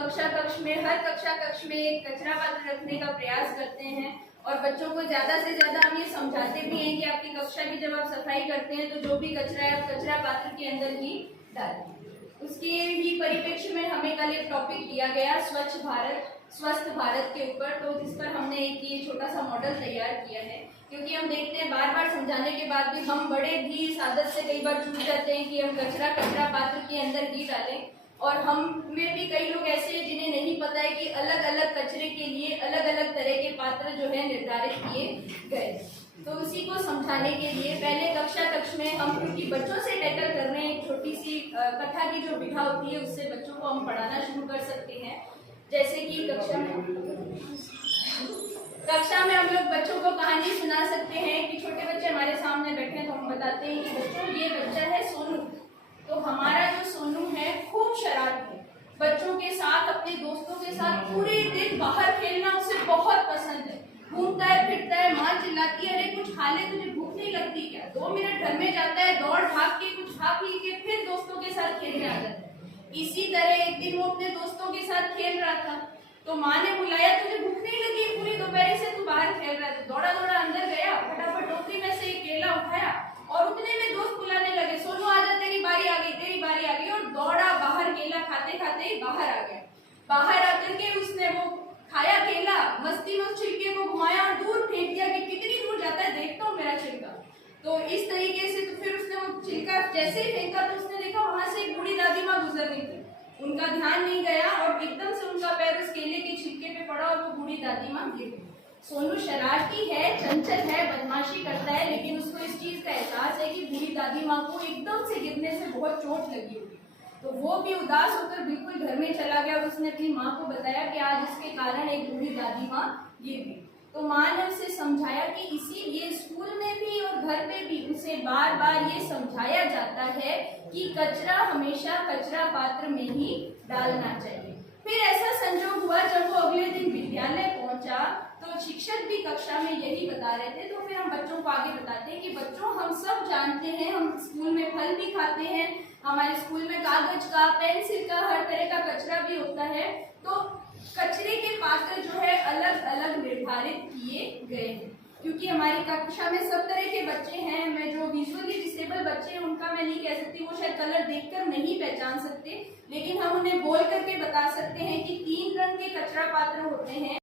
कक्ष में हर कक्षा कक्ष में एक कचरा पात्र रखने का प्रयास करते हैं और बच्चों को ज्यादा से ज्यादा हम ये समझाते भी हैं कि आपकी कक्षा की जब आप सफाई करते हैं तो जो भी कचरा है आप कचरा पात्र के अंदर ही डालें। उसके ही परिप्रेक्ष्य में हमें कल एक टॉपिक दिया गया स्वच्छ भारत स्वस्थ भारत के ऊपर, तो जिस पर हमने एक ये छोटा सा मॉडल तैयार किया है, क्योंकि हम देखते हैं बार बार समझाने के बाद भी हम बड़े भी आदत से कई बार छूट जाते हैं कि हम कचरा पात्र के अंदर ही डालें। और हम में भी कई लोग ऐसे हैं जिन्हें नहीं पता है कि अलग अलग कचरे के लिए अलग अलग तरह के पात्र जो है निर्धारित किए गए। तो उसी को समझाने के लिए पहले कक्ष में हम क्योंकि बच्चों से टैकल कर रहे हैं, एक छोटी सी कथा की जो विधा होती है उससे बच्चों को हम पढ़ाना शुरू कर सकते हैं। जैसे कि कक्षा में हम लोग बच्चों को कहानी सुना सकते हैं कि छोटे बच्चे हमारे सामने बैठे हैं तो हम बताते हैं कि बच्चों ये बच्चा है सोनू। तो हमारा जो सोनू है खूब शरारती है, बच्चों के साथ अपने दोस्तों के साथ पूरे दिन बाहर खेलना उसे बहुत पसंद है, घूमता है फिरता है, माँ चिल्लाती है अरे कुछ खा ले, तुझे भूख नहीं लगती क्या? 2 मिनट घर में जाता है, दौड़ भाग के कुछ खा पी के फिर दोस्तों के साथ खेलने आ जाता है। इसी तरह एक दिन वो अपने दोस्तों के साथ खेल रहा था तो माँ ने बुलाया तुझे भूख नहीं लगी, पूरी दोपहर से तू बाहर खेल रहा था। दौड़ा दौड़ा अंदर गया, फटाफट टोकरी में से एक केला उठाया और उतने में दोस्त बुलाने लगे, सोनू आ जा तेरी बारी आ गई, तेरी बारी आ गई, और दौड़ा बाहर केला खाते खाते ही बाहर आ गया। बाहर आकर के उसने वो खाया केला, मस्ती में उस छिलके को घुमाया और दूर फेंक दिया कि कितनी दूर जाता है देखता हूँ मेरा छिलका। तो इस तरीके से तो फिर उसने वो छिलका जैसे ही फेंका तो उसने देखा वहां से एक बूढ़ी दादी माँ गुजर रही थी, उनका ध्यान नहीं गया और एकदम से उनका पैर उस केले के छिलके पे पड़ा और वो बूढ़ी दादी माँ गिर गई। सोनू शरारती है, चंचल है, बदमाशी करता है, लेकिन उसको इस चीज का एहसास है कि बूढ़ी दादी माँ को एकदम से गिरने से बहुत चोट लगी होगी। तो वो भी उदास होकर बिल्कुल घर में चला गया और उसने अपनी माँ को बताया कि आज इसके कारण एक बूढ़ी दादी माँ गिर गई। तो माँ ने उसे समझाया कि इसीलिए स्कूल में भी और घर पे भी उसे बार बार ये समझाया जाता है कि कचरा हमेशा कचरा पात्र में ही डालना चाहिए। फिर ऐसा संजोग हुआ जब वो अगले दिन विद्यालय पहुंचा तो शिक्षक भी कक्षा में यही बता रहे थे। तो फिर हम बच्चों को आगे बताते हैं कि बच्चों हम सब जानते हैं, हम स्कूल में फल भी खाते हैं, हमारे स्कूल में कागज का, पेंसिल का, हर तरह का कचरा भी होता है। तो कचरे के पात्र जो है अलग अलग निर्धारित किए गए हैं, क्योंकि हमारी कक्षा में सब तरह के बच्चे हैं। मैं जो विजुअली डिसेबल बच्चे हैं उनका मैं नहीं कह सकती, वो शायद कलर देखकर नहीं पहचान सकते, लेकिन हम उन्हें बोल करके बता सकते हैं कि 3 रंग के कचरा पात्र होते हैं।